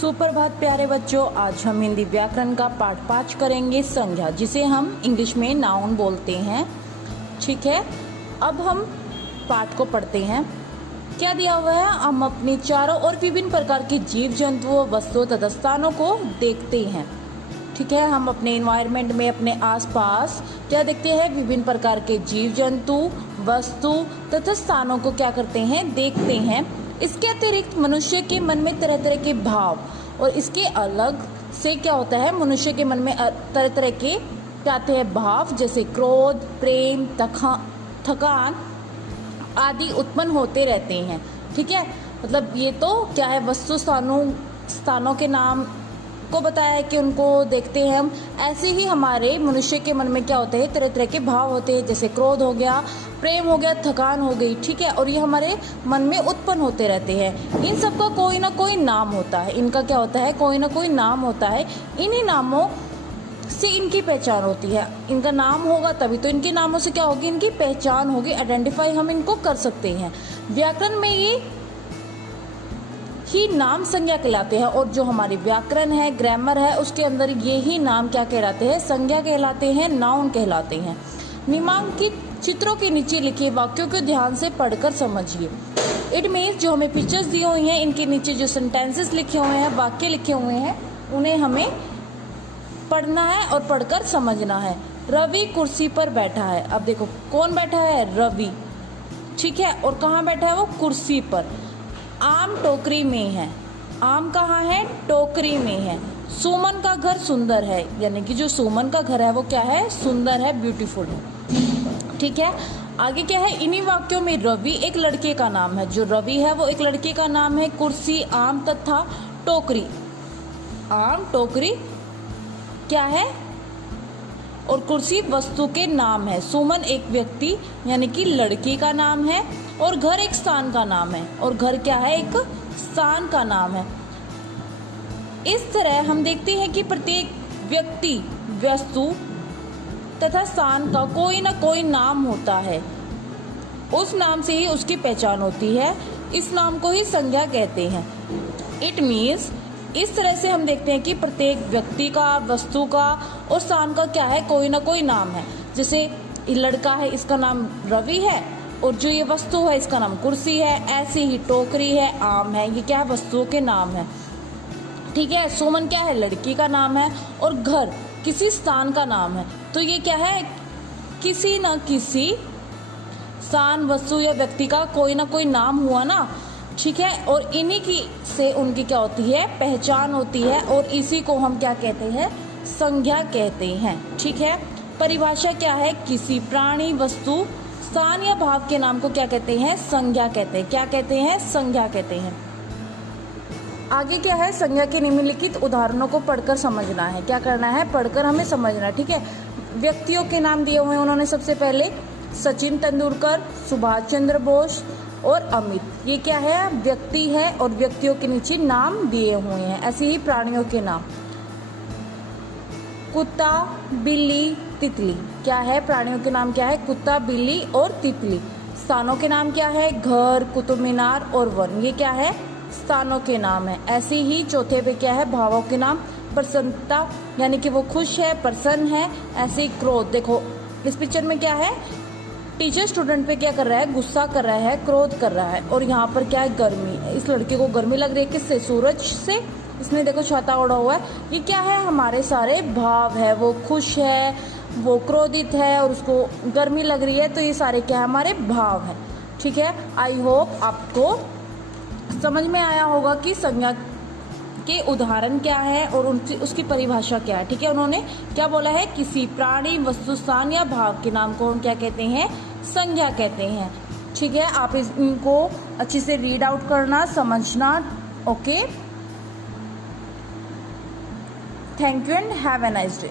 सुप्रभात प्यारे बच्चों, आज हम हिंदी व्याकरण का पाठ 5 करेंगे, संज्ञा, जिसे हम इंग्लिश में नाउन बोलते हैं। ठीक है, अब हम पाठ को पढ़ते हैं। क्या दिया हुआ है? हम अपनी चारों ओर विभिन्न प्रकार के जीव जंतुओं, वस्तुओं तथा स्थानों को देखते हैं। ठीक है, हम अपने एनवायरनमेंट में, अपने आसपास क्या देखते हैं? विभिन्न प्रकार के जीव जंतु, वस्तु तथा स्थानों को क्या करते हैं? देखते हैं। इसके अतिरिक्त मनुष्य के मन में तरह तरह के भाव, और इसके अलग से क्या होता है? मनुष्य के मन में तरह तरह के क्या आते हैं? भाव, जैसे क्रोध, प्रेम, थकान आदि उत्पन्न होते रहते हैं। ठीक है, मतलब ये तो क्या है? वस्तु स्थानों के नाम को बताया है कि उनको देखते हैं हम। ऐसे ही हमारे मनुष्य के मन में क्या होते हैं? तरह तरह के भाव होते हैं, जैसे क्रोध हो गया, प्रेम हो गया, थकान हो गई। ठीक है, और ये हमारे मन में उत्पन्न होते रहते हैं। इन सबका कोई ना कोई नाम होता है। इनका क्या होता है? कोई ना कोई नाम होता है। इन्हीं नामों से इनकी पहचान होती है। इनका नाम होगा तभी तो इनके नामों से क्या होगी? इनकी पहचान होगी, आइडेंटिफाई हम इनको कर सकते हैं। व्याकरण में ये ही नाम संज्ञा कहलाते हैं, और जो हमारी व्याकरण है, ग्रामर है, उसके अंदर ये ही नाम क्या कहलाते हैं? संज्ञा कहलाते हैं, नाउन कहलाते हैं। निम्नांकित चित्रों के नीचे लिखे वाक्यों को ध्यान से पढ़कर समझिए। इट मीन्स जो हमें पिक्चर्स दी हुई हैं, इनके नीचे जो सेंटेंसेस लिखे हुए हैं, वाक्य लिखे हुए हैं, उन्हें हमें पढ़ना है और पढ़कर समझना है। रवि कुर्सी पर बैठा है। अब देखो कौन बैठा है? रवि। ठीक है, और कहाँ बैठा है वो? कुर्सी पर। आम टोकरी में है। आम कहाँ है? टोकरी में है। सुमन का घर सुंदर है, यानी कि जो सुमन का घर है वो क्या है? सुंदर है, ब्यूटीफुल है। ठीक है, आगे क्या है? इन्हीं वाक्यों में रवि एक लड़के का नाम है। जो रवि है वो एक लड़के का नाम है। कुर्सी, आम तथा टोकरी। आम, टोकरी क्या है? और कुर्सी वस्तु के नाम है। सुमन एक व्यक्ति यानी कि लड़की का नाम है, और घर एक स्थान का नाम है। और घर क्या है? एक स्थान का नाम है। इस तरह हम देखते हैं कि प्रत्येक व्यक्ति, वस्तु तथा स्थान का कोई ना कोई नाम होता है। उस नाम से ही उसकी पहचान होती है। इस नाम को ही संज्ञा कहते हैं। इट मीन्स इस तरह से हम देखते हैं कि प्रत्येक व्यक्ति का, वस्तु का और स्थान का क्या है? कोई ना कोई नाम है। जैसे ये लड़का है, इसका नाम रवि है, और जो ये वस्तु है इसका नाम कुर्सी है। ऐसे ही टोकरी है, आम है, ये क्या है? वस्तुओं के नाम है। ठीक है, सुमन क्या है? लड़की का नाम है, और घर किसी स्थान का नाम है। तो ये क्या है? किसी न किसी स्थान, वस्तु या व्यक्ति का कोई ना कोई नाम हुआ ना। ठीक है, और इन्हीं की से उनकी क्या होती है? पहचान होती है, और इसी को हम क्या कहते हैं? संज्ञा कहते हैं। ठीक है, परिभाषा क्या है? किसी प्राणी, वस्तु, स्थान या भाव के नाम को क्या कहते हैं? संज्ञा कहते हैं। क्या कहते हैं? संज्ञा कहते हैं। आगे क्या है? संज्ञा के निम्नलिखित उदाहरणों को पढ़कर समझना है। क्या करना है? पढ़कर हमें समझना है। ठीक है, व्यक्तियों के नाम दिए हुए हैं उन्होंने। सबसे पहले सचिन तेंदुलकर, सुभाष चंद्र बोस और अमित। ये क्या है? व्यक्ति है, और व्यक्तियों के नीचे नाम दिए हुए हैं। ऐसे ही प्राणियों के नाम, कुत्ता, बिल्ली, तितली। क्या है? प्राणियों के नाम क्या है? कुत्ता, बिल्ली और तितली। स्थानों के नाम क्या है? घर, कुतुब मीनार और वन। ये क्या है? स्थानों के नाम है। ऐसे ही चौथे पे क्या है? भावों के नाम, प्रसन्नता यानी कि वो खुश है, प्रसन्न है। ऐसे ही क्रोध, देखो इस पिक्चर में क्या है? टीचर स्टूडेंट पे क्या कर रहा है? गुस्सा कर रहा है, क्रोध कर रहा है। और यहाँ पर क्या है? गर्मी। इस लड़के को गर्मी लग रही है, किससे? सूरज से। इसने देखो छाता ओढ़ा हुआ है। ये क्या है? हमारे सारे भाव है। वो खुश है, वो क्रोधित है, और उसको गर्मी लग रही है। तो ये सारे क्या है? हमारे भाव हैं। ठीक है, आई होप आपको समझ में आया होगा कि संज्ञा के उदाहरण क्या है और उसकी परिभाषा क्या है। ठीक है, उन्होंने क्या बोला है? किसी प्राणी, वस्तु, स्थान या भाव के नाम को हम क्या कहते हैं? संज्ञा कहते हैं। ठीक है, आप इनको अच्छे से रीड आउट करना, समझना। Okay, thank you and have a nice day.